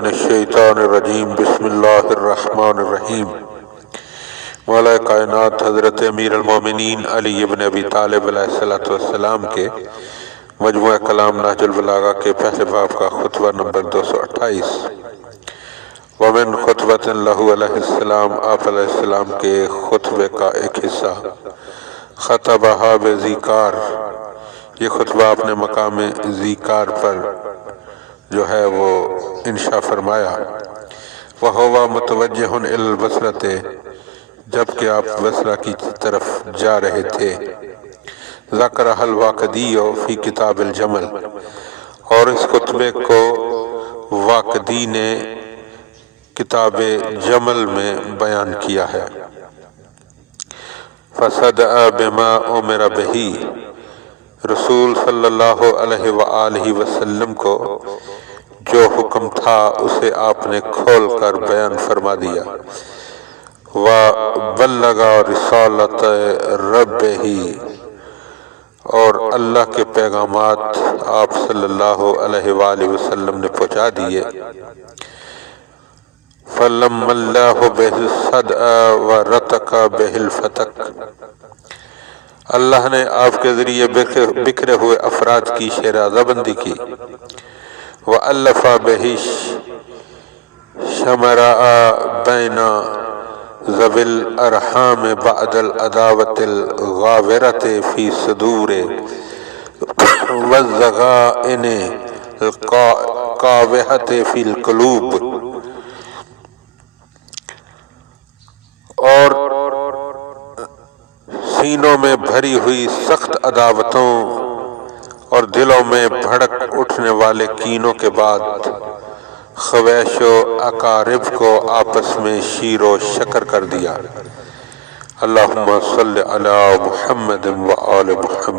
من الشیطان الرجیم بسم اللہ الرحمن الرحیم۔ مولا کائنات حضرت امیر المومنین علی بن ابی طالب علیہ السلام کے مجموعہ کلام نہج البلاغہ کے پہلے باب کا خطبہ نمبر 228 ومن خطبۃ لہ علیہ السلام، آپ علیہ السلام کے خطبے کا ایک حصہ خطبہ بذیکار، یہ خطبہ آپ نے مقام ذیکار پر جو ہے وہ انشاء فرمایا۔ وَهُوَ مُتَوَجِّهٌ إِلَى الْبَصْرَةِ، جبکہ آپ بصرہ کی طرف جا رہے تھے۔ ذَكَرَهَا الْوَاقِدِيُّ فِي کتاب الجمل، اور اس خطبے کو واقدی نے کتاب جمل میں بیان کیا ہے۔ فَصَدَعَ بِمَا أُمِرَ بِهِ، رسول صلی اللہ علیہ وآلہ وسلم کو جو حکم تھا اسے آپ نے کھول کر بیان فرما دیا۔ وَبَلَّغَ رِسَالَةَ رَبِّهِ، اور اللہ کے پیغامات آپ صلی اللہ علیہ وآلہ وسلم نے پہنچا دیے۔ فَلَمَّ اللَّهُ بِهِ الصَّدْعَ وَرَتَقَ بِهِ الْفَتَقَ، اللہ نے آپ کے ذریعے بکھرے ہوئے افراد کی شیرازہ بندی کی۔ وَأَلَّفَ بِهِ شَمَرَاءَ بَيْنَ ذَوِي الْأَرْحَامِ بَعْدَ الْعَدَاوَةِ الْغَابِرَةِ فِي الصُّدُورِ وَالضَّغَائِنِ الْقَاوِحَةِ فِي الْقُلُوبِ، اور سینوں میں بھری ہوئی سخت عداوتوں اور دلوں میں بھڑک اٹھنے والے کینوں کے بعد خویش و اقارب کو آپس میں شیر و شکر کر دیا۔ اللہم صلی علی محمد و آل محمد۔